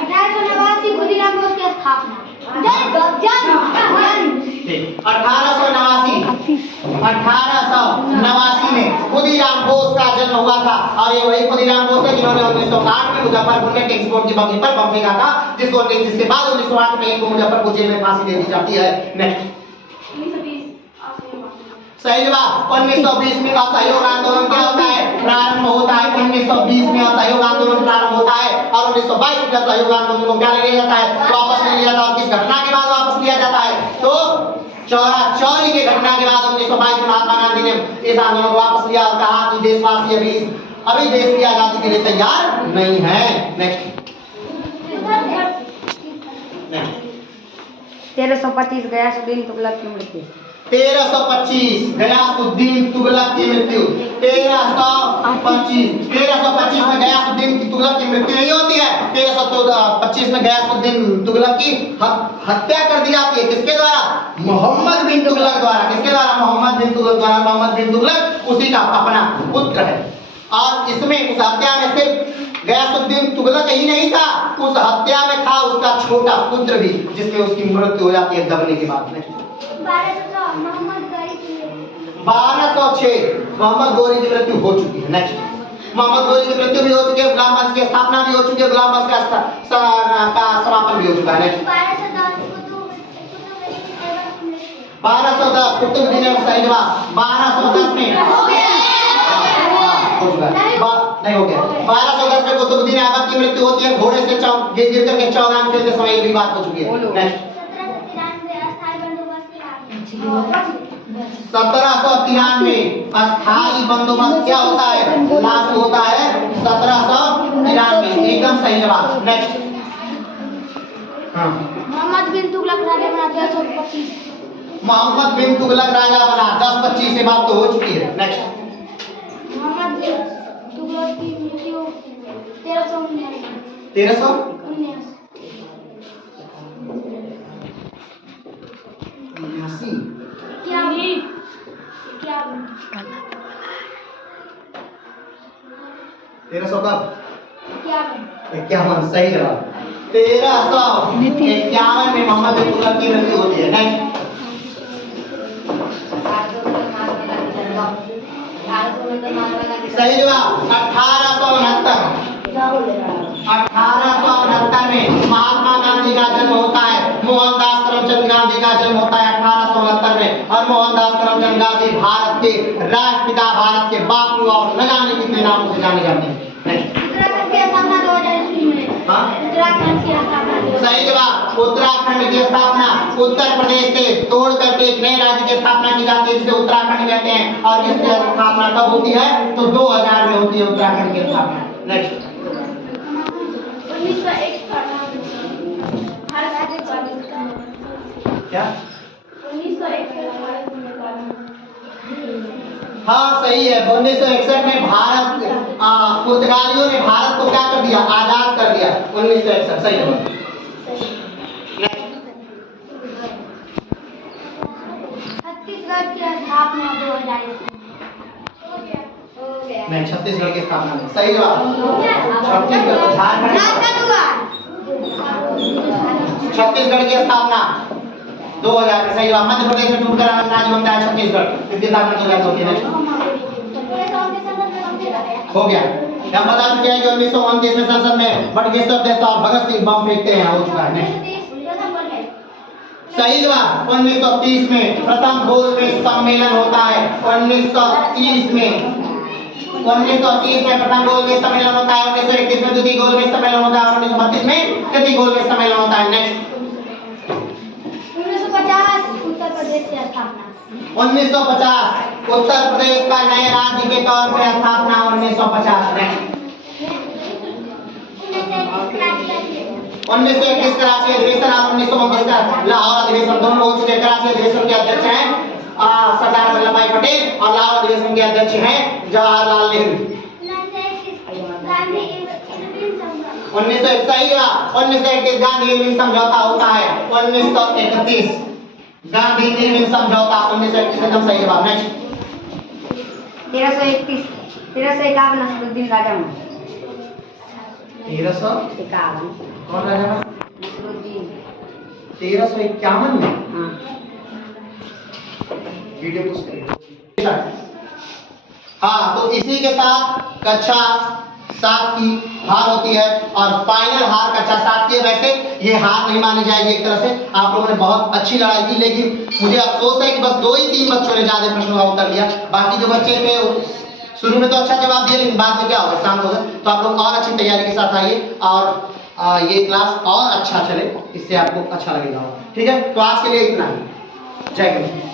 1889 खुदीराम बोस की स्थापना। 1889 में खुदीराम बोस का जन्म हुआ था। और ये वही खुदीराम बोस है जिन्होंने 1908 में मुजफ्फरपुर में किंग्सफोर्ड की बग्गी पर बम फेंका था, जिसके बाद 1908 में इनको मुजफ्फरपुर जेल में फांसी दे दी जाती है। नेक्स्ट सही जवाब। 1920 में असहयोग आंदोलन क्या होता है? प्रारंभ होता है। 1920 में असहयोग आंदोलन प्रारंभ होता है और 1922 में असहयोग आंदोलन को क्या लिया जाता है? वापस ले लिया जाता है। किस घटना के बाद वापस लिया जाता है? तो चौरी की घटना के बाद 1922 में महात्मा गांधी ने इस आंदोलन को वापस लिया और कहा कि देशवासी अभी देश की आजादी के लिए तैयार नहीं है। नेक्स्ट 1325 गयासुद्दीन तुगलक की मृत्यु। 1325 गयासुद्दीन तुगलक की मृत्यु। 1325 में गयासुद्दीन की तुगलक की मृत्यु नहीं होती है। 1325 में गयासुद्दीन तुगलक की हत्या कर दी जाती है। किसके द्वारा? मोहम्मद बिन तुगलक द्वारा। किसके द्वारा? मोहम्मद बिन तुगलक द्वारा। मोहम्मद बिन तुगलक उसी का अपना पुत्र है और इसमें उस हत्या में सिर्फ गयासुद्दीन तुगलक ही नहीं था, उस हत्या में था उसका छोटा पुत्र भी, जिसमें उसकी मृत्यु हो जाती है दबने के बाद। 1206 मोहम्मद गोरी की मृत्यु हो चुकी है। नेक्स्ट मोहम्मद गोरी की मृत्यु भी हो चुकी है, गुलाम वंश की स्थापना भी हो चुकी है, गुलाम वंश का समापन भी हो चुका है। नेक्स्ट 1210 कुतुबुद्दीन ऐबक। सही जवाब। 1210 में नहीं हो गया। 1210 में कुतुबुद्दीन ऐबक की मृत्यु होती है, घोड़े से गिर करके चौगान खेलते समय। ये भी बात हो चुकी है। नेक्स्ट 1793 अस्थायी बंदोबस्त क्या होता है? लागू होता है 1793। एकदम सही जवाब। नेक्स्ट मोहम्मद बिन तुगलक राजा बना 1325। मोहम्मद बिन तुगलक राजा बना 1025 से बात तो हो चुकी है। नेक्स्ट मोहम्मद बिन तुगलक की मृत्यु 1319। 1379 1300 कब? 51 सही जवाब। 1351 में मोहम्मद बिन तुगलक की मृत्यु होती है। नेक्स्ट सही जवाब। 1869 में महात्मा गांधी का जन्म होता है, मोहनदास करमचंद गांधी का जन्म होता है 1869 में। और मोहनदास करमचंद गांधी भारत के राष्ट्रपिता, भारत के बापू और न जाने कितने नामों से जाने जाते हैं। उत्तराखंड की स्थापना 2000 में। उत्तराखंड की स्थापना। सही जवाब। उत्तराखंड की स्थापना उत्तर प्रदेश से तोड़ करके एक नए राज्य की स्थापना की जाती है, जिसे उत्तराखंड कहते हैं। और इसकी स्थापना कब होती है? तो 2000 में होती है उत्तराखंड की स्थापना। नेक्स्ट 1901 क्या? 1901 हाँ सही है। 1961 में भारत पुर्तगालियों ने भारत को क्या कर दिया? आजाद कर दिया। 1961 सही है। छत्तीसगढ़ की स्थापना 2000। नहीं, छत्तीसगढ़ की स्थापना में सही जवाब। छत्तीसगढ़ छत्तीसगढ़ की स्थापना 2000 में सही जवाब। मध्य प्रदेश में टूटकर अलग राज्य बनता है छत्तीसगढ़, इसकी स्थापना 2000 होती है। हो गया। हम बता चुके हैं कि 1929 में संसद में बटुकेश्वर दत्ता और भगत सिंह बम फेंकते हैं। हो चुका है। सही जवाब। 1930 में प्रथम गोलमेज सम्मेलन होता है। 1930 में प्रथम गोलमेज सम्मेलन होता है। 1931 में द्वितीय गोलमेज सम्मेलन होता है। 1932 में तृतीय गोलमेज सम्मेलन होता है। नेक्स्ट 1950 उत्तर प्रदेश की स्थापना। 1950 उत्तर प्रदेश का नए राज्य के तौर पर स्थापना। 1950 नेक्स्ट 1921 कराची अधिवेशन और 1929 का लाहौर अधिवेशन दोनों हो चुके। कराची अधिवेशन के अध्यक्ष हैं सरदार वल्लभ भाई पटेल और लाहौर अधिवेशन के अध्यक्ष हैं जवाहरलाल नेहरू। 1921 गांधी इरविन समझौता होता है। 1931 गांधी इरविन समझौता। 1931 एकदम सही जवाब। नेक्स्ट 1351 नसरुद्दीन राजा बना। 1351 कौन राजा बना? नसरुद्दीन। 1351 में हाँ। वीडियो पोस्ट करिए। हाँ, तो इसी के साथ कक्षा सात की हार होती है और फाइनल हार कक्षा 7 की है। वैसे ये हार नहीं मानी जाएगी एक तरह से, आप लोगों ने बहुत अच्छी लड़ाई की, लेकिन मुझे अफसोस है कि बस 2 ही 3 बच्चों ने ज्यादा प्रश्नों का उत्तर दिया। बाकी जो बच्चे थे शुरू में तो अच्छा जवाब दिया, लेकिन बाद में क्या होगा, शांत हो गए। तो आप लोग और अच्छी तैयारी के साथ आइए और ये क्लास और अच्छा चले, इससे आपको अच्छा लगेगा। ठीक है, तो आज के लिए इतना ही। जय हिंद।